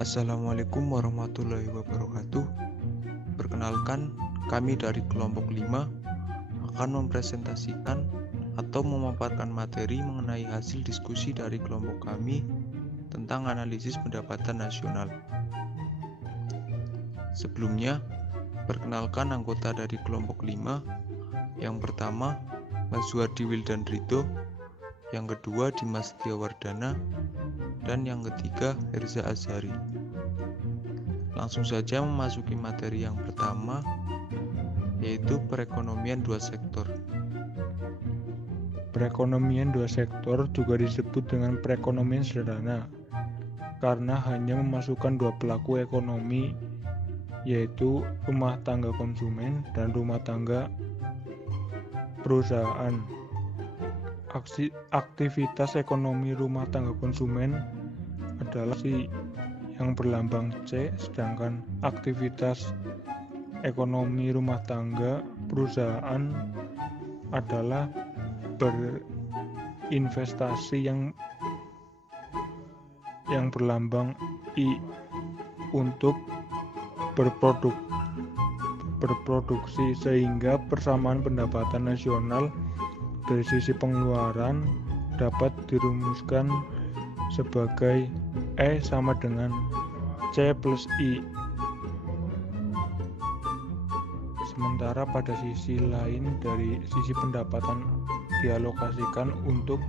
Assalamualaikum warahmatullahi wabarakatuh. Perkenalkan, kami dari kelompok 5 akan mempresentasikan atau memaparkan materi mengenai hasil diskusi dari kelompok kami tentang analisis pendapatan nasional. Sebelumnya, perkenalkan anggota dari kelompok 5. Yang pertama, Mas Suhardi Wildan Rito. Yang kedua, Dimas Setiawardana. Dan yang ketiga, Herza Azhari. Langsung saja memasuki materi yang pertama, yaitu perekonomian dua sektor. Perekonomian dua sektor juga disebut dengan perekonomian sederhana, karena hanya memasukkan dua pelaku ekonomi, yaitu rumah tangga konsumen dan rumah tangga perusahaan. Aktivitas ekonomi rumah tangga konsumen adalah yang berlambang C, sedangkan aktivitas ekonomi rumah tangga perusahaan adalah berinvestasi yang berlambang I untuk berproduksi, sehingga persamaan pendapatan nasional dari sisi pengeluaran dapat dirumuskan sebagai E sama dengan C plus I. Sementara pada sisi lain, dari sisi pendapatan dialokasikan untuk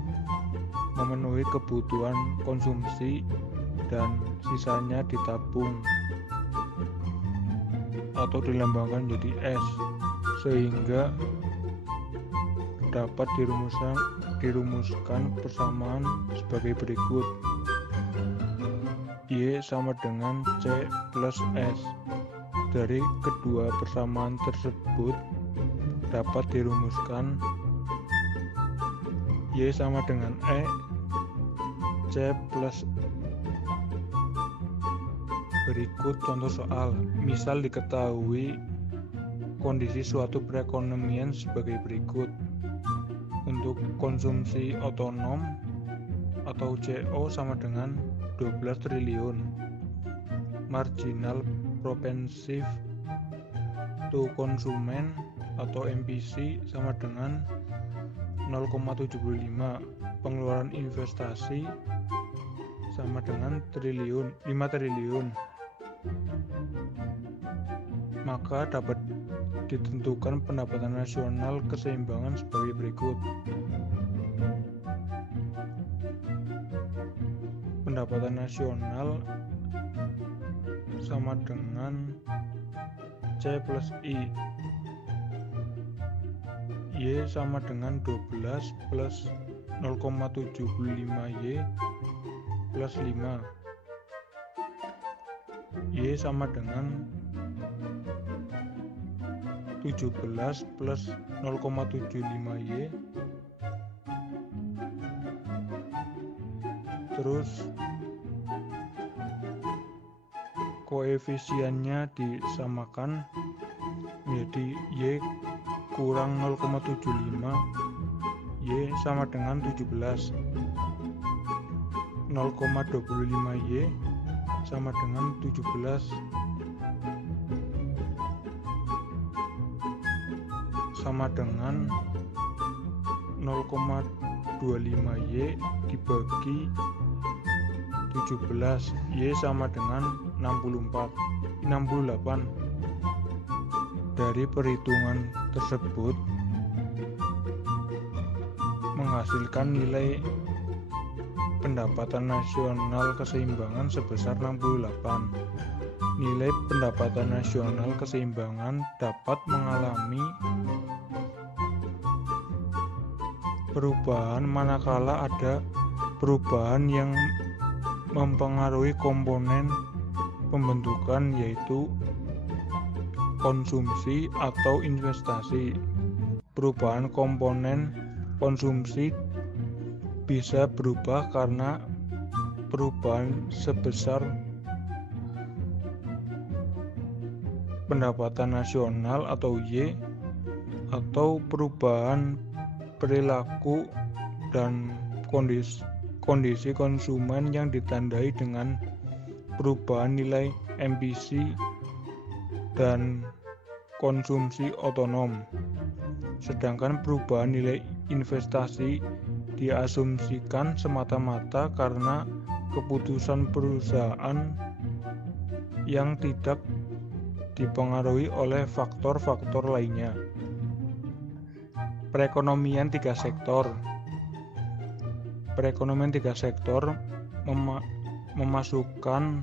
memenuhi kebutuhan konsumsi dan sisanya ditabung atau dilambangkan jadi S, sehingga dapat dirumuskan persamaan sebagai berikut. Y sama dengan C plus S. Dari kedua persamaan tersebut dapat dirumuskan Y sama dengan E C plus. Berikut contoh soal. Misal diketahui kondisi suatu perekonomian sebagai berikut. Untuk konsumsi otonom atau CO sama dengan 12 triliun. Marginal propensif to konsumen atau MPC sama dengan 0,75. Pengeluaran investasi sama dengan 5 triliun. Maka dapat ditentukan pendapatan nasional keseimbangan sebagai berikut. Pendapatan nasional sama dengan C plus I. Y sama dengan 12 plus 0,75Y plus 5. Y sama dengan 17 plus 0,75Y. Terus koefisiennya disamakan menjadi Y kurang 0,75. Y sama dengan 17. 0,25Y sama dengan 17 sama dengan 0,25Y dibagi 17. Y sama dengan 68. Dari perhitungan tersebut menghasilkan nilai pendapatan nasional keseimbangan sebesar 68. Nilai pendapatan nasional keseimbangan dapat mengalami perubahan manakala ada perubahan yang mempengaruhi komponen pembentukan, yaitu konsumsi atau investasi. Perubahan komponen konsumsi bisa berubah karena perubahan sebesar pendapatan nasional atau Y, atau perubahan perilaku dan kondisi konsumen yang ditandai dengan perubahan nilai MPC dan konsumsi otonom. Sedangkan perubahan nilai investasi diasumsikan semata-mata karena keputusan perusahaan yang tidak dipengaruhi oleh faktor-faktor lainnya. Perekonomian tiga sektor. Perekonomian tiga sektor memasukkan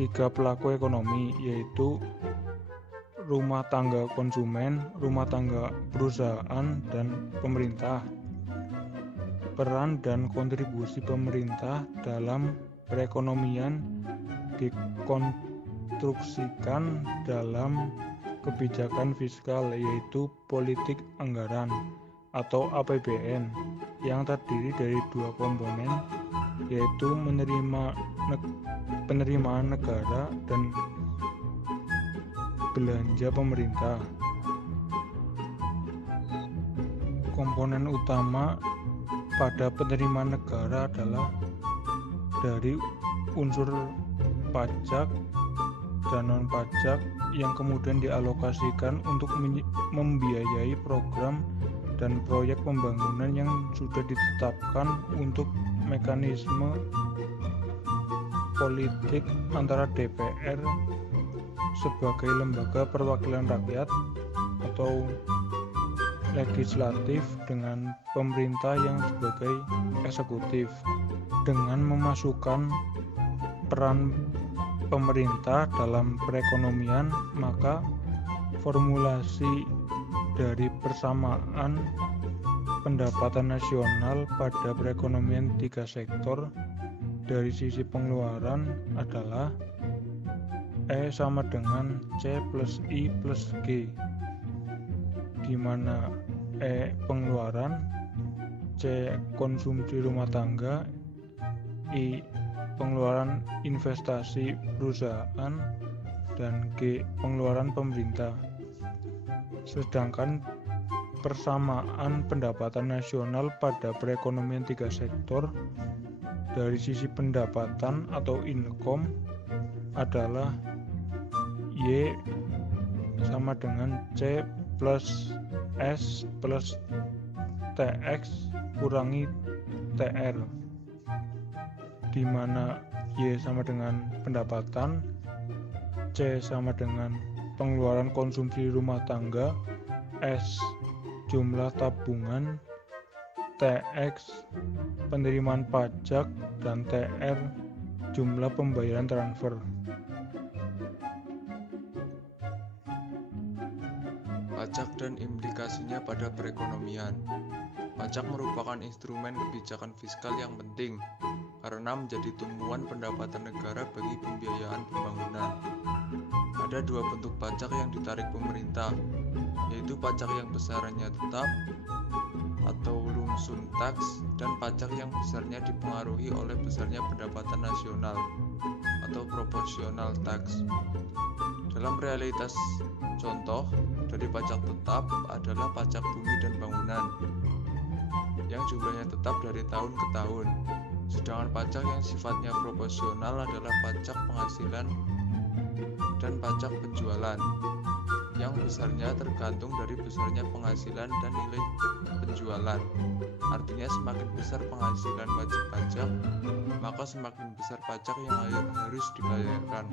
tiga pelaku ekonomi, yaitu rumah tangga konsumen, rumah tangga perusahaan, dan pemerintah. Peran dan kontribusi pemerintah dalam perekonomian dikonstruksikan dalam kebijakan fiskal, yaitu politik anggaran atau APBN, yang terdiri dari dua komponen, yaitu penerimaan negara dan belanja pemerintah. Komponen utama pada penerimaan negara adalah dari unsur pajak dan non-pajak yang kemudian dialokasikan untuk membiayai program dan proyek pembangunan yang sudah ditetapkan untuk mekanisme politik antara DPR sebagai lembaga perwakilan rakyat atau legislatif dengan pemerintah yang sebagai eksekutif. Dengan memasukkan peran pemerintah dalam perekonomian, maka formulasi dari persamaan pendapatan nasional pada perekonomian tiga sektor dari sisi pengeluaran adalah E sama dengan C plus I plus G, di mana E pengeluaran, C konsumsi rumah tangga, I pengeluaran investasi perusahaan, dan G pengeluaran pemerintah. Sedangkan persamaan pendapatan nasional pada perekonomian tiga sektor dari sisi pendapatan atau income adalah Y sama dengan C plus S plus TX kurangi TR, di mana Y sama dengan pendapatan, C sama dengan pengeluaran konsumsi rumah tangga, S jumlah tabungan, TX penerimaan pajak, dan TR jumlah pembayaran transfer. Pajak dan implikasinya pada perekonomian. Pajak merupakan instrumen kebijakan fiskal yang penting karena menjadi tumpuan pendapatan negara bagi pembiayaan pembangunan. Ada dua bentuk pajak yang ditarik pemerintah, yaitu pajak yang besarannya tetap atau lump sum tax dan pajak yang besarnya dipengaruhi oleh besarnya pendapatan nasional atau proportional tax. Dalam realitas, contoh dari pajak tetap adalah pajak bumi dan bangunan yang jumlahnya tetap dari tahun ke tahun. Sedangkan pajak yang sifatnya proporsional adalah pajak penghasilan dan pajak penjualan yang besarnya tergantung dari besarnya penghasilan dan nilai penjualan. Artinya semakin besar penghasilan wajib pajak, maka semakin besar pajak yang harus dibayarkan.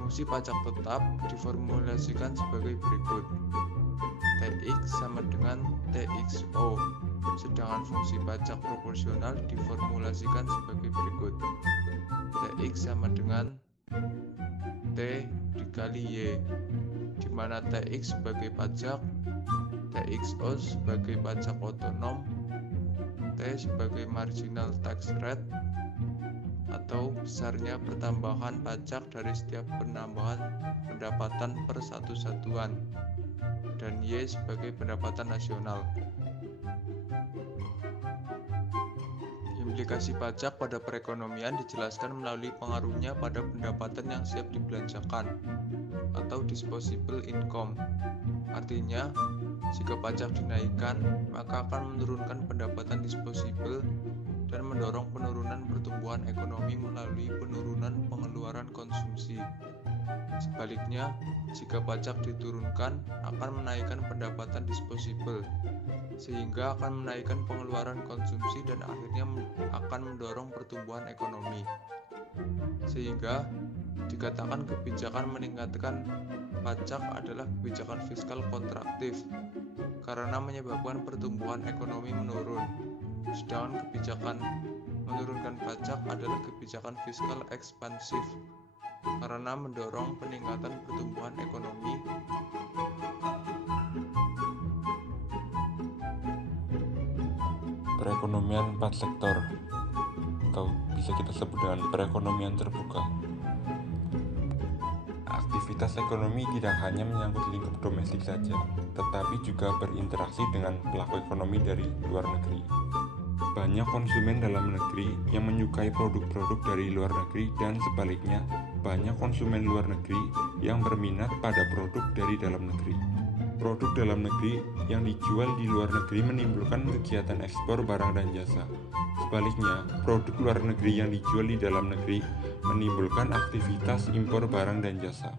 Fungsi pajak tetap diformulasikan sebagai berikut. TX sama dengan TXO, sedangkan fungsi pajak proporsional diformulasikan sebagai berikut. TX sama dengan T dikali Y, di mana TX sebagai pajak, TXO sebagai pajak otonom, T sebagai marginal tax rate atau besarnya pertambahan pajak dari setiap penambahan pendapatan per satu satuan, dan Y sebagai pendapatan nasional. Implikasi pajak pada perekonomian dijelaskan melalui pengaruhnya pada pendapatan yang siap dibelanjakan atau disposable income. Artinya, jika pajak dinaikkan, maka akan menurunkan pendapatan disposable dan mendorong penurunan pertumbuhan ekonomi melalui penurunan pengeluaran konsumsi. Sebaliknya, jika pajak diturunkan akan menaikkan pendapatan disposable, sehingga akan menaikkan pengeluaran konsumsi dan akhirnya akan mendorong pertumbuhan ekonomi. Sehingga dikatakan kebijakan meningkatkan pajak adalah kebijakan fiskal kontraktif karena menyebabkan pertumbuhan ekonomi menurun. Sedangkan kebijakan menurunkan pajak adalah kebijakan fiskal ekspansif karena mendorong peningkatan pertumbuhan ekonomi. Perekonomian 4 sektor, atau bisa kita sebut dengan perekonomian terbuka. Aktivitas ekonomi tidak hanya menyangkut lingkup domestik saja, tetapi juga berinteraksi dengan pelaku ekonomi dari luar negeri. Banyak konsumen dalam negeri yang menyukai produk-produk dari luar negeri dan sebaliknya, banyak konsumen luar negeri yang berminat pada produk dari dalam negeri. Produk dalam negeri yang dijual di luar negeri menimbulkan kegiatan ekspor barang dan jasa. Sebaliknya, produk luar negeri yang dijual di dalam negeri menimbulkan aktivitas impor barang dan jasa.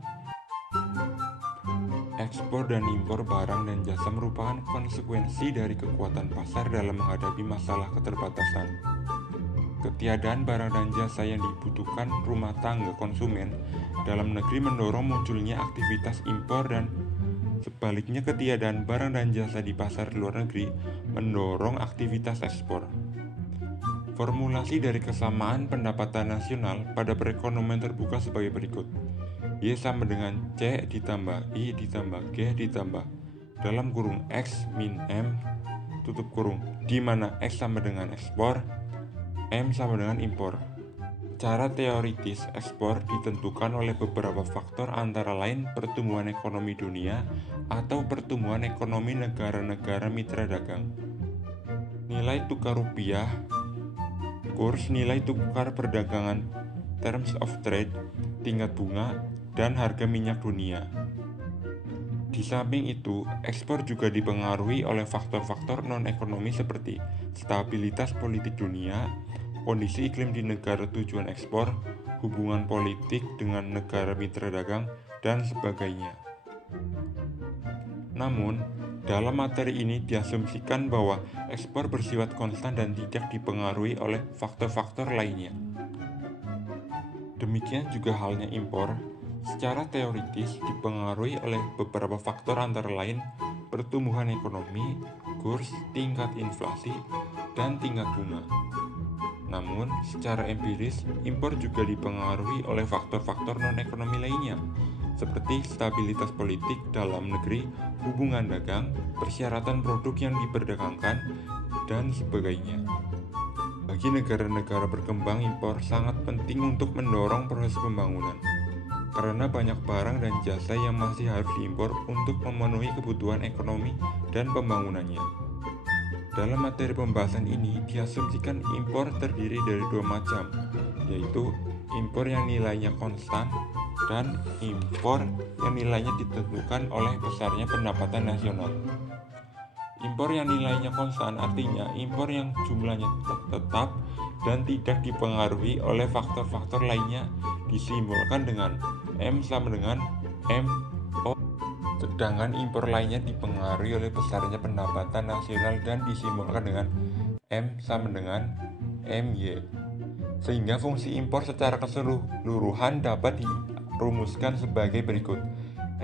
Ekspor dan impor barang dan jasa merupakan konsekuensi dari kekuatan pasar dalam menghadapi masalah keterbatasan. Ketiadaan barang dan jasa yang dibutuhkan rumah tangga konsumen dalam negeri mendorong munculnya aktivitas impor dan sebaliknya ketiadaan barang dan jasa di pasar luar negeri mendorong aktivitas ekspor. Formulasi dari kesamaan pendapatan nasional pada perekonomian terbuka sebagai berikut. Y sama dengan C ditambah I ditambah G ditambah dalam kurung X min M tutup kurung, di mana X sama dengan ekspor, M sama dengan impor. Cara teoritis ekspor ditentukan oleh beberapa faktor antara lain pertumbuhan ekonomi dunia atau pertumbuhan ekonomi negara-negara mitra dagang, nilai tukar rupiah, kurs nilai tukar perdagangan, terms of trade, tingkat bunga, dan harga minyak dunia. Di samping itu, ekspor juga dipengaruhi oleh faktor-faktor non-ekonomi seperti stabilitas politik dunia, kondisi iklim di negara tujuan ekspor, hubungan politik dengan negara mitra dagang, dan sebagainya. Namun, dalam materi ini diasumsikan bahwa ekspor bersifat konstan dan tidak dipengaruhi oleh faktor-faktor lainnya. Demikian juga halnya impor, secara teoritis dipengaruhi oleh beberapa faktor antara lain pertumbuhan ekonomi, kurs, tingkat inflasi, dan tingkat bunga. Namun, secara empiris, impor juga dipengaruhi oleh faktor-faktor non-ekonomi lainnya, seperti stabilitas politik dalam negeri, hubungan dagang, persyaratan produk yang diperdagangkan, dan sebagainya. Bagi negara-negara berkembang, impor sangat penting untuk mendorong proses pembangunan, karena banyak barang dan jasa yang masih harus diimpor untuk memenuhi kebutuhan ekonomi dan pembangunannya. Dalam materi pembahasan ini diasumsikan impor terdiri dari dua macam, yaitu impor yang nilainya konstan dan impor yang nilainya ditentukan oleh besarnya pendapatan nasional. Impor yang nilainya konstan artinya impor yang jumlahnya tetap dan tidak dipengaruhi oleh faktor-faktor lainnya, disimbolkan dengan M sama dengan MO. Sedangkan impor lainnya dipengaruhi oleh besarnya pendapatan nasional dan disimbolkan dengan M sama dengan MY. Sehingga fungsi impor secara keseluruhan dapat dirumuskan sebagai berikut.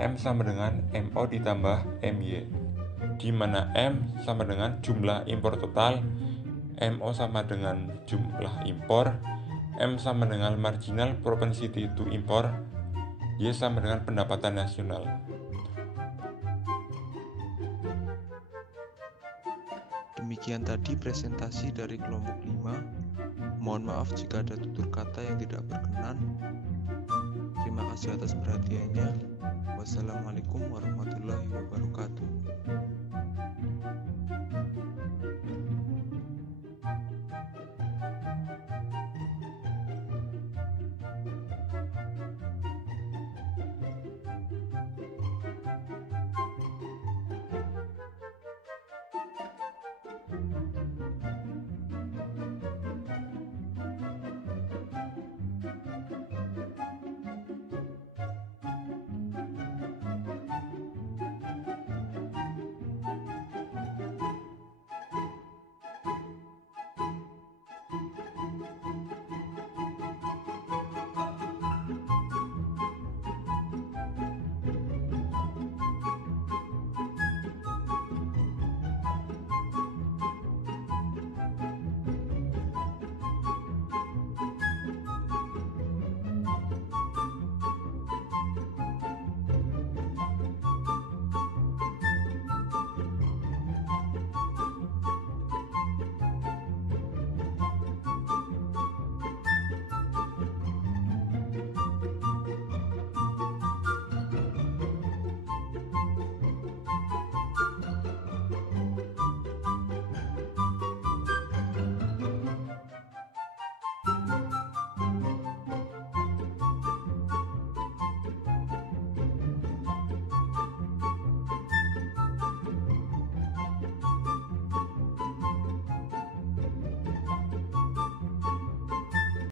M sama dengan MO ditambah MY, di mana M sama dengan jumlah impor total, MO sama dengan jumlah impor, M sama dengan marginal propensity to import, Y sama dengan pendapatan nasional. Demikian tadi presentasi dari kelompok 5. Mohon maaf jika ada tutur kata yang tidak berkenan. Terima kasih atas perhatiannya. Wassalamualaikum warahmatullahi wabarakatuh.